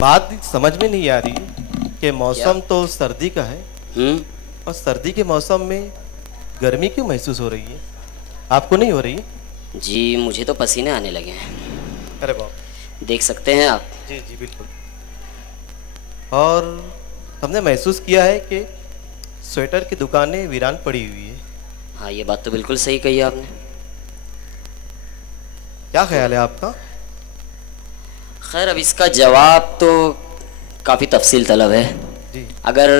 बात समझ में नहीं आ रही कि मौसम तो सर्दी का है और सर्दी के मौसम में गर्मी क्यों महसूस हो रही है? आपको नहीं हो रही? जी मुझे तो पसीने आने लगे हैं। अरे बाप, देख सकते हैं आप? जी जी बिल्कुल। और हमने महसूस किया है कि स्वेटर की दुकानें वीरान पड़ी हुई है। हाँ, ये बात तो बिल्कुल सही कही आपने। क्या ख्याल है आपका? खैर, अब इसका जवाब तो काफ़ी तफसील तलब है जी। अगर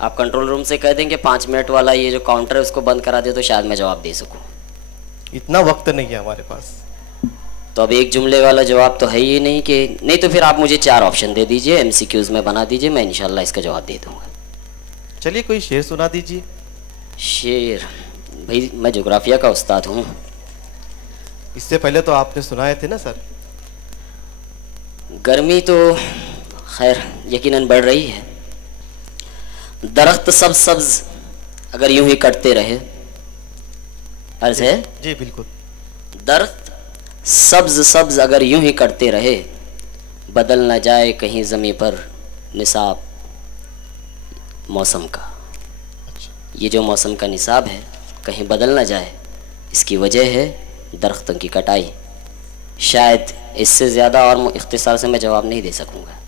आप कंट्रोल रूम से कह देंगे 5 मिनट वाला ये जो काउंटर है उसको बंद करा दे तो शायद मैं जवाब दे सकूं। इतना वक्त नहीं है हमारे पास। तो अब एक जुमले वाला जवाब तो है ही नहीं कि नहीं, तो फिर आप मुझे 4 ऑप्शन दे दीजिए, एमसीक्यूज में बना दीजिए, मैं इंशाल्लाह इसका जवाब दे दूंगा। चलिए कोई शेर सुना दीजिए। शेर? भाई मैं ज्योग्राफिया का उस्ताद हूँ। इससे पहले तो आपने सुनाए थे ना सर। गर्मी तो खैर यकीनन बढ़ रही है। दरख्त सब्ज सब्ज अगर यूं ही कटते रहे, अर्ज है जी बिल्कुल। दरख्त सब्ज सब्ज अगर यूं ही कटते रहे, बदल न जाए कहीं ज़मीं पर निसाब मौसम का। अच्छा। ये जो मौसम का निसाब है कहीं बदल न जाए, इसकी वजह है दरख्तों की कटाई। शायद इससे ज़्यादा और इख्तिसार से मैं जवाब नहीं दे सकूँगा।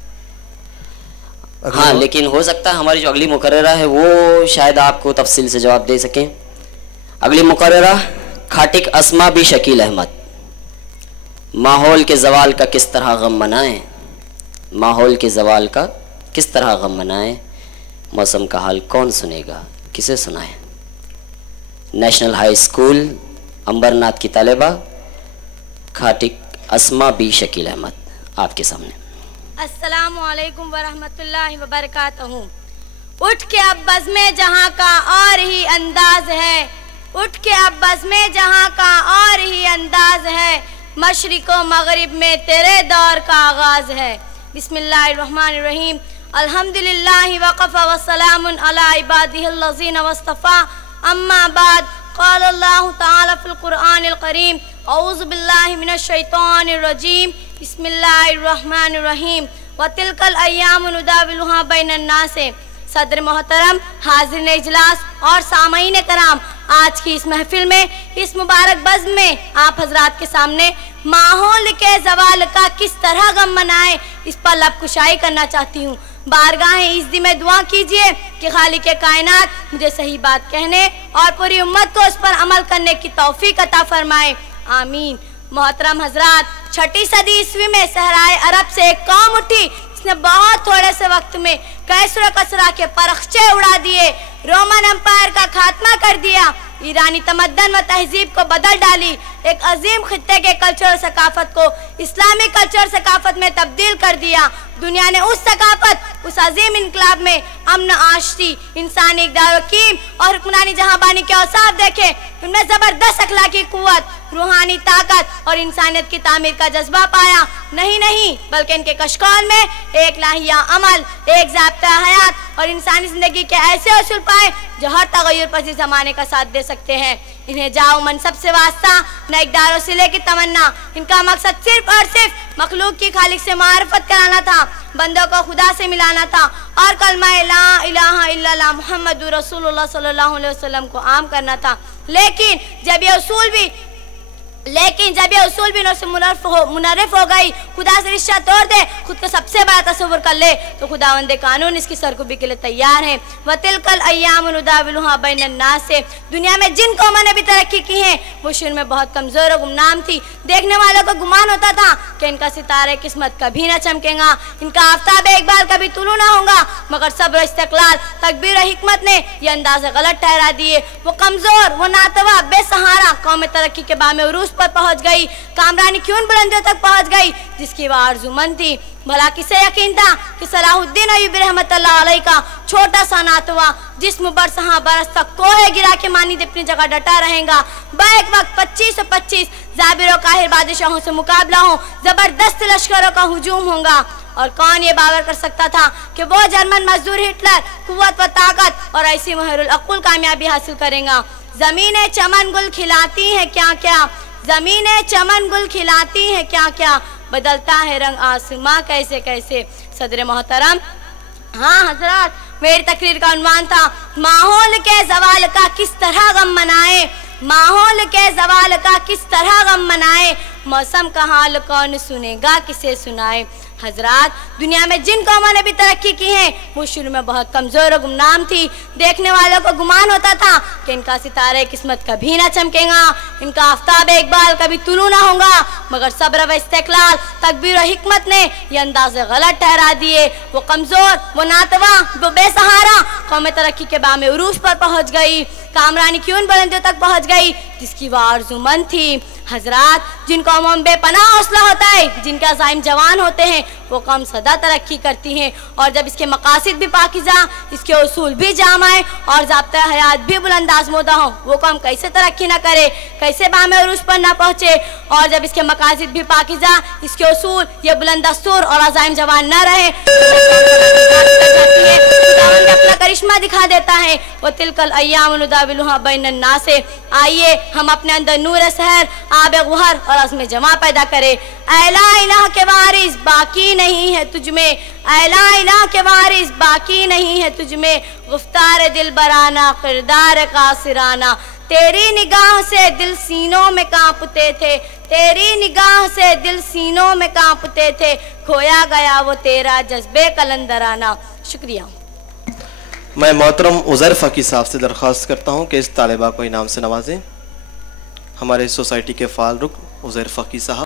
हाँ, लेकिन हो सकता है हमारी जो अगली मुकर्ररा है वो शायद आपको तफसील से जवाब दे सकें। अगली मुकर्ररा खाटिक अस्मा भी शकील अहमद। माहौल के जवाल का किस तरह गम मनाएं, माहौल के जवाल का किस तरह गम मनाएं, मौसम का हाल कौन सुनेगा, किसे सुनाएं। नेशनल हाई स्कूल अंबरनाथ की तालिबा खाटिक अस्मा बी शकील अहमद आपके सामने। अस्सलामु अलैकुम वरहमतुल्लाहि वबरकातहू। उठ के अब बज़्मे जहाँ का और ही अंदाज है, उठ के अब बज़्मे जहाँ का और ही अंदाज है, मशरिक़ो मग़रिब में तेरे दौर का आगाज़ है। बिस्मिल्लाहिर्रहमानिर्रहीम। अल्हम्दुलिल्लाहि वक़फ़ा वस्सलामुन अला इबादिहिल्लज़ीना वस्तफ़ा, अम्मा बाद। क़ाल अल्लाहु तआला फ़िल क़ुरआनिल करीम, औज़ु बिल्लाहि मिनश शैतानिर रजीम, बिस्मिल्लाहिर्रहमानिर्रहीम। व तिलकल अय्यामु नुदाविलुहा बैनन नास। सदर मोहतरम, हाज़िरीन इजलास और सामईन कराम, आज की इस महफिल में, इस मुबारक बज़्म में आप हजरात के सामने माहौल के जवाल का किस तरह गम मनाएं, इस पर लब कुशाई करना चाहती हूँ। बारगाह इज़्ज़त में दुआ कीजिए कि खालिक कायनात मुझे सही बात कहने और पूरी उम्मत को उस पर अमल करने की तौफीक अता फरमाए, आमीन। मोहतरम हजरात, 6ठी सदी ईस्वी में सहराए अरब से एक कौम उठी जिसने बहुत थोड़े से वक्त में कैसर कसरा के परख्चे उड़ा दिए, रोमन एम्पायर का खात्मा कर दिया, ईरानी तमद्दन व तहजीब को बदल डाली, एक अजीम खित्ते के कल्चर सकाफत को इस्लामी कल्चर सकाफत में तब्दील कर दिया। दुनिया ने उस सकाफत, उस अजीम इनकलाब में अमन, आशती, इंसानी इक़दार व कीम और हुक्मरानी जहांबानी के औसाफ देखे। उनमें ज़बरदस्त अखलाकी कुव्वत, रूहानी ताकत और इंसानियत की तामीर का जज्बा पाया। नहीं बल्कि इनके कशकौल में एक लाहिया अमल, एक ज़ाब्ता हयात और इंसानी ज़िंदगी के ऐसे असूल पाए जो हर तग़य्युर पज़ीर ज़माने का साथ दे सकते हैं। इन्हें जाओ मनसब से वास्ता, न इक़दार व सिले की तमन्ना। इनका मकसद सिर्फ और सिर्फ मखलूक की खालिक से मारिफत कराना था, बंदों को खुदा से मिलाना था और कलमा ला इलाहा इल्लल्लाह मुहम्मदुर रसूलुल्लाह सल्लल्लाहु अलैहि वसल्लम को आम करना था। लेकिन जब ये उसूल भी से मुनर्रिफ हो गई, खुदा से रिश्ता तोड़ दे, खुद को सबसे बड़ा तस्वुर कर ले, तो खुदावंद कानून इसकी सरकुबी के लिए तैयार है। व तिलकल अय्यामु नुदाविलुहा बैनन नास से दुनिया में जिन कौमों ने भी तरक्की की है वो शुरू में बहुत कमजोर और गुमनाम थी। देखने वालों को गुमान होता था कि इनका सितारे किस्मत कभी न चमकेगा, इनका आफ्ताब एक बार कभी तुलू ना होगा, मगर सब्र, इस्तिक़लाल, तकबीर और हिकमत ने यह अंदाज़ा गलत ठहरा दिए। वो कमजोर, वो नातवा, बेसहारा कौम तरक्की के बामे उरूज पर पहुंच गई, कामरानी क्यों बुलंदियों तक पहुंच गई जिसकी वह आरज़ूमंद थी। भला किसे यकीन था कि सलाहुद्दीन अय्यूबी रहमतुल्लाह अलैह का छोटा सा नातवा जिस्म बरसहां बरस तक कोहे गिरा के मानी अपनी जगह डटा रहेगा, बैक वक्त 25 जाबिर काहिर बादशाहों से मुकाबला हो, जबरदस्त लश्करों का हुजूम होगा। और कौन ये बावर कर सकता था कि वो जर्मन मजदूर हिटलर कुव्वत व ताकत और ऐसी महरुल अक़ुल कामयाबी हासिल करेगा। ज़मीनें चमन गुल खिलाती हैं क्या क्या, ज़मीनें चमन गुल खिलाती हैं क्या क्या, बदलता है रंग आसमां कैसे कैसे। सदर मोहतरम, हाँ हजरत, मेरी तकरीर का उन्वान था माहौल के जवाल का किस तरह गम मनाए, माहौल के जवाल का किस तरह गम मनाए, मौसम का हाल कौन सुनेगा किसे सुनाए। हजरात, दुनिया में जिन कौमों ने भी तरक्की की है वो शुरू में बहुत कमज़ोर और गुमनाम थी। देखने वालों को गुमान होता था कि इनका सितारे किस्मत कभी ना चमकेगा, इनका आफ्ताब इकबाल कभी तुलू ना होगा, मगर सब्र व इस्तेक़लाल, तकबीर और हिकमत ने यह अंदाज़े गलत ठहरा दिए। वो कमज़ोर, वो नातवा, वो बेसहारा कौम तरक्की के बामे उरूज पर पहुँच गई, कामरानी की उन बुलंदियों तक पहुँच गई जिसकी वह आरज़ूमंद थी। हजरात, जिन कौमों में बेपनाह हौसला होता है, जिनके अज़ाइम जवान होते हैं, वो कौम सदा तरक्की करती हैं। और जब इसके मकासिद भी पाकिज़ा, इसके उसूल भी जामा है और ज़ाब्ता हयात भी बुलंद आज़मूदा हो, वो कौम कैसे तरक्की ना करे, कैसे बामे उरूज पर ना पहुँचे। और जब इसके मकासिद भी पाकिज़ा, इसके उसूल ये बुलंद दस्तूर और अज़ाइम जवान ना रहे, अपना करिश्मा दिखा देता है। वो तिलकल अय्याम नुदाविलुहा बैनन नास। आइए हम अपने अंदर नूर सहर, आब गुहर और अज़्म जमा पैदा करे। ऐला इलाह के वारिस बाकी नहीं है तुझ में, ऐला इलाह के वारिस बाकी नहीं है तुझ में, गुफ्तार दिल बराना किरदार कासिराना। तेरी निगाह से दिल सीनों में कांपते थे, तेरी निगाह से दिल सीनों में कांपते थे, खोया गया वो तेरा जज्बे कलंदराना। शुक्रिया। मैं मोहतरम उज़ैर फ़की साहब से दरख्वास्त करता हूँ कि इस तालिबा को इनाम से नवाजें। हमारे सोसाइटी के फ़ाल रुकन उज़ैर फ़की साहब।